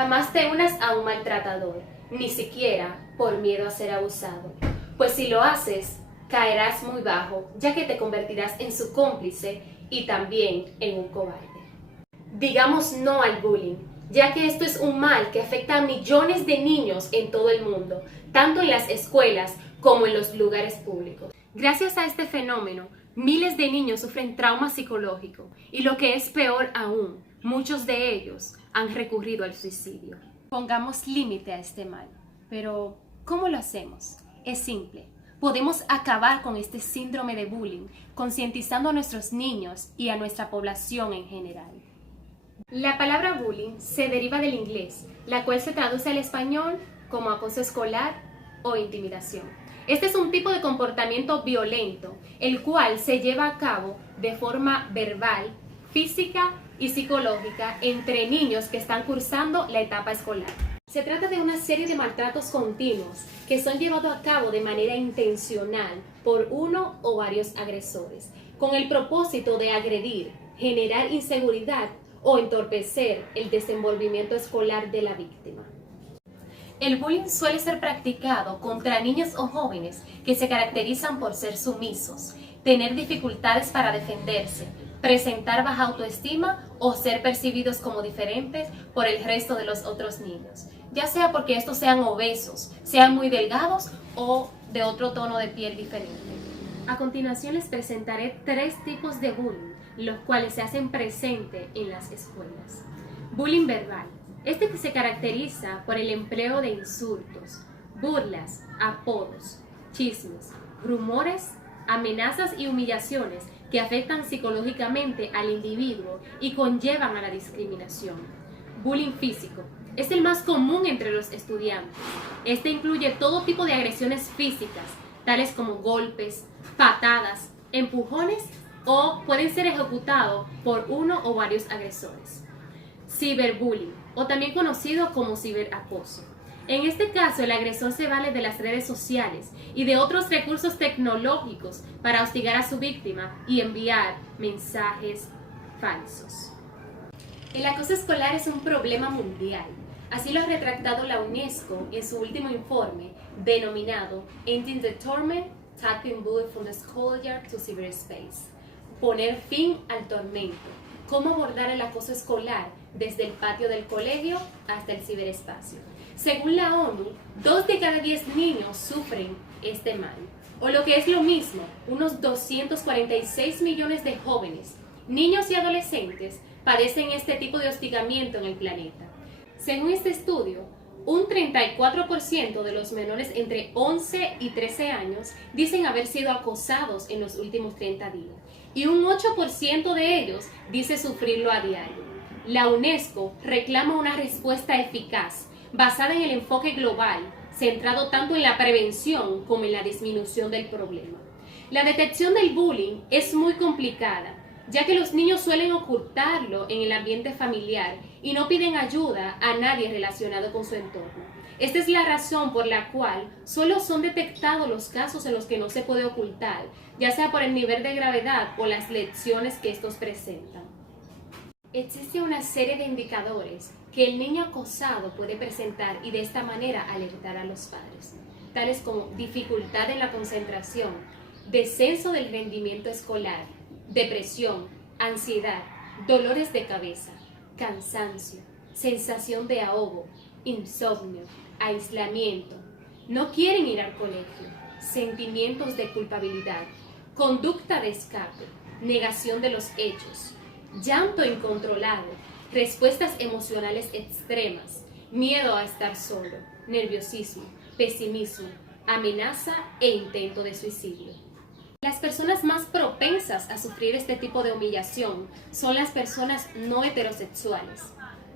Jamás te unas a un maltratador, ni siquiera por miedo a ser abusado, pues si lo haces, caerás muy bajo, ya que te convertirás en su cómplice y también en un cobarde. Digamos no al bullying, ya que esto es un mal que afecta a millones de niños en todo el mundo, tanto en las escuelas como en los lugares públicos. Gracias a este fenómeno, miles de niños sufren trauma psicológico y lo que es peor aún, muchos de ellos han recurrido al suicidio. Pongamos límite a este mal, pero ¿cómo lo hacemos? Es simple. Podemos acabar con este síndrome de bullying concientizando a nuestros niños y a nuestra población en general. La palabra bullying se deriva del inglés, la cual se traduce al español como acoso escolar o intimidación. Este es un tipo de comportamiento violento, el cual se lleva a cabo de forma verbal, física y psicológica entre niños que están cursando la etapa escolar. Se trata de una serie de maltratos continuos que son llevados a cabo de manera intencional por uno o varios agresores, con el propósito de agredir, generar inseguridad o entorpecer el desenvolvimiento escolar de la víctima. El bullying suele ser practicado contra niños o jóvenes que se caracterizan por ser sumisos, tener dificultades para defenderse, presentar baja autoestima o ser percibidos como diferentes por el resto de los otros niños, ya sea porque estos sean obesos, sean muy delgados o de otro tono de piel diferente. A continuación les presentaré 3 tipos de bullying, los cuales se hacen presente en las escuelas. Bullying verbal. Este que se caracteriza por el empleo de insultos, burlas, apodos, chismes, rumores, amenazas y humillaciones que afectan psicológicamente al individuo y conllevan a la discriminación. Bullying físico. Es el más común entre los estudiantes. Este incluye todo tipo de agresiones físicas, tales como golpes, patadas, empujones o pueden ser ejecutados por uno o varios agresores. Ciberbullying, o también conocido como ciberacoso. En este caso, el agresor se vale de las redes sociales y de otros recursos tecnológicos para hostigar a su víctima y enviar mensajes falsos. El acoso escolar es un problema mundial. Así lo ha retractado la UNESCO en su último informe denominado Ending the Torment, Tackling Bullying from the Schoolyard to Cyberspace. Poner fin al tormento. Cómo abordar el acoso escolar desde el patio del colegio hasta el ciberespacio. Según la ONU, 2 de cada 10 niños sufren este mal. O lo que es lo mismo, unos 246 millones de jóvenes, niños y adolescentes padecen este tipo de hostigamiento en el planeta. Según este estudio, un 34% de los menores entre 11 y 13 años dicen haber sido acosados en los últimos 30 días y un 8% de ellos dice sufrirlo a diario. La UNESCO reclama una respuesta eficaz basada en el enfoque global, centrado tanto en la prevención como en la disminución del problema. La detección del bullying es muy complicada, ya que los niños suelen ocultarlo en el ambiente familiar y no piden ayuda a nadie relacionado con su entorno. Esta es la razón por la cual solo son detectados los casos en los que no se puede ocultar, ya sea por el nivel de gravedad o las lesiones que estos presentan. Existe una serie de indicadores que el niño acosado puede presentar y de esta manera alertar a los padres, tales como dificultad en la concentración, descenso del rendimiento escolar, depresión, ansiedad, dolores de cabeza, cansancio, sensación de ahogo, insomnio, aislamiento, no quieren ir al colegio, sentimientos de culpabilidad, conducta de escape, negación de los hechos, llanto incontrolado, respuestas emocionales extremas, miedo a estar solo, nerviosismo, pesimismo, amenaza e intento de suicidio. Las personas más propensas a sufrir este tipo de humillación son las personas no heterosexuales,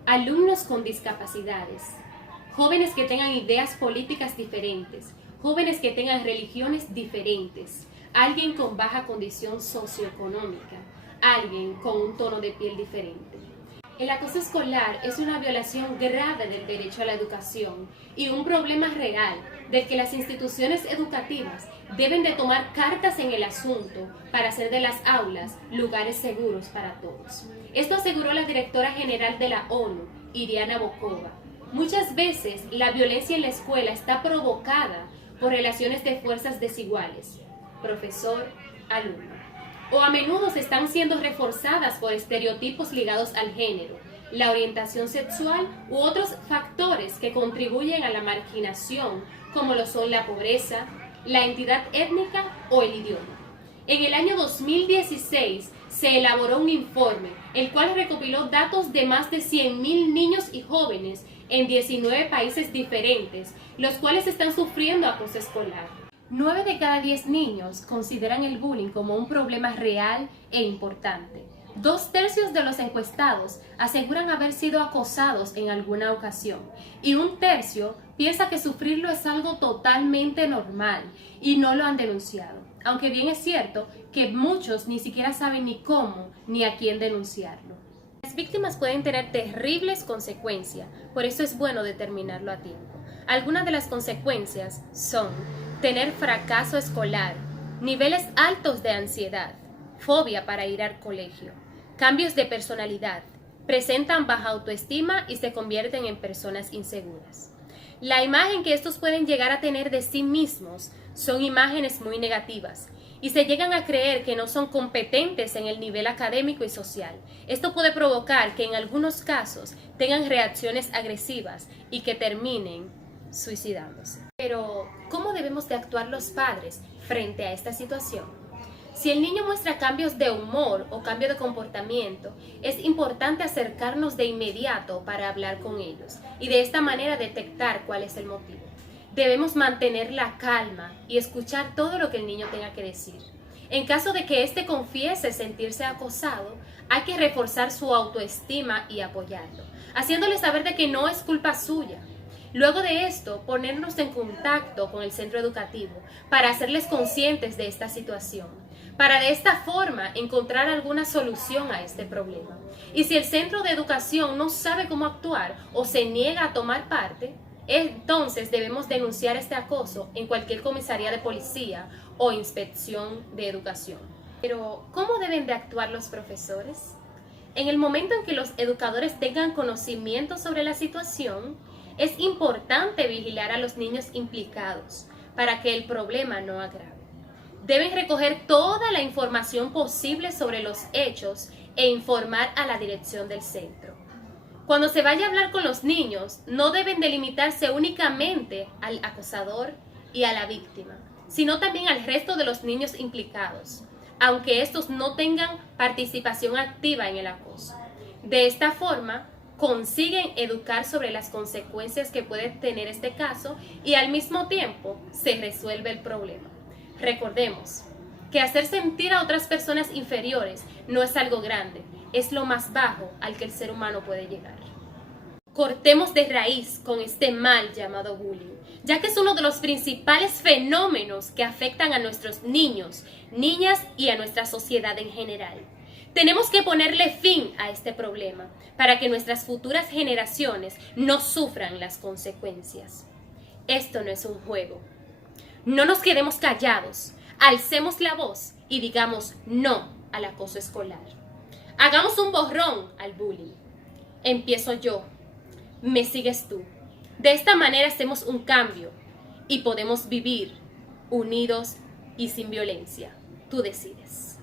alumnos con discapacidades, jóvenes que tengan ideas políticas diferentes, jóvenes que tengan religiones diferentes, alguien con baja condición socioeconómica, alguien con un tono de piel diferente. El acoso escolar es una violación grave del derecho a la educación y un problema real del que las instituciones educativas deben de tomar cartas en el asunto para hacer de las aulas lugares seguros para todos. Esto aseguró la directora general de la ONU, Iriana Bokova, Muchas veces la violencia en la escuela está provocada por relaciones de fuerzas desiguales, profesor-alumno, o a menudo están siendo reforzadas por estereotipos ligados al género, la orientación sexual u otros factores que contribuyen a la marginación, como lo son la pobreza, la entidad étnica o el idioma. En el año 2016 se elaboró un informe, el cual recopiló datos de más de 100.000 niños y jóvenes en 19 países diferentes, los cuales están sufriendo acoso escolar. 9 de cada 10 niños consideran el bullying como un problema real e importante. 2/3 de los encuestados aseguran haber sido acosados en alguna ocasión y 1/3 piensa que sufrirlo es algo totalmente normal y no lo han denunciado, aunque bien es cierto que muchos ni siquiera saben ni cómo ni a quién denunciarlo. Las víctimas pueden tener terribles consecuencias, por eso es bueno determinarlo a tiempo. Algunas de las consecuencias son tener fracaso escolar, niveles altos de ansiedad, fobia para ir al colegio, cambios de personalidad, presentan baja autoestima y se convierten en personas inseguras. La imagen que estos pueden llegar a tener de sí mismos son imágenes muy negativas y se llegan a creer que no son competentes en el nivel académico y social. Esto puede provocar que en algunos casos tengan reacciones agresivas y que terminen suicidándose. Pero, ¿cómo debemos de actuar los padres frente a esta situación? Si el niño muestra cambios de humor o cambio de comportamiento, es importante acercarnos de inmediato para hablar con ellos y de esta manera detectar cuál es el motivo. Debemos mantener la calma y escuchar todo lo que el niño tenga que decir. En caso de que éste confiese sentirse acosado, hay que reforzar su autoestima y apoyarlo, haciéndole saber de que no es culpa suya. Luego de esto, ponernos en contacto con el centro educativo para hacerles conscientes de esta situación, para de esta forma encontrar alguna solución a este problema. Y si el centro de educación no sabe cómo actuar o se niega a tomar parte, entonces debemos denunciar este acoso en cualquier comisaría de policía o inspección de educación. Pero, ¿cómo deben de actuar los profesores? En el momento en que los educadores tengan conocimiento sobre la situación, es importante vigilar a los niños implicados para que el problema no agrave. Deben recoger toda la información posible sobre los hechos e informar a la dirección del centro. Cuando se vaya a hablar con los niños, no deben delimitarse únicamente al acosador y a la víctima, sino también al resto de los niños implicados, aunque estos no tengan participación activa en el acoso. De esta forma, consiguen educar sobre las consecuencias que puede tener este caso y al mismo tiempo se resuelve el problema. Recordemos que hacer sentir a otras personas inferiores no es algo grande, es lo más bajo al que el ser humano puede llegar. Cortemos de raíz con este mal llamado bullying, ya que es uno de los principales fenómenos que afectan a nuestros niños, niñas y a nuestra sociedad en general. Tenemos que ponerle fin a este problema para que nuestras futuras generaciones no sufran las consecuencias. Esto no es un juego. No nos quedemos callados, alcemos la voz y digamos no al acoso escolar. Hagamos un borrón al bullying. Empiezo yo, me sigues tú. De esta manera hacemos un cambio y podemos vivir unidos y sin violencia. Tú decides.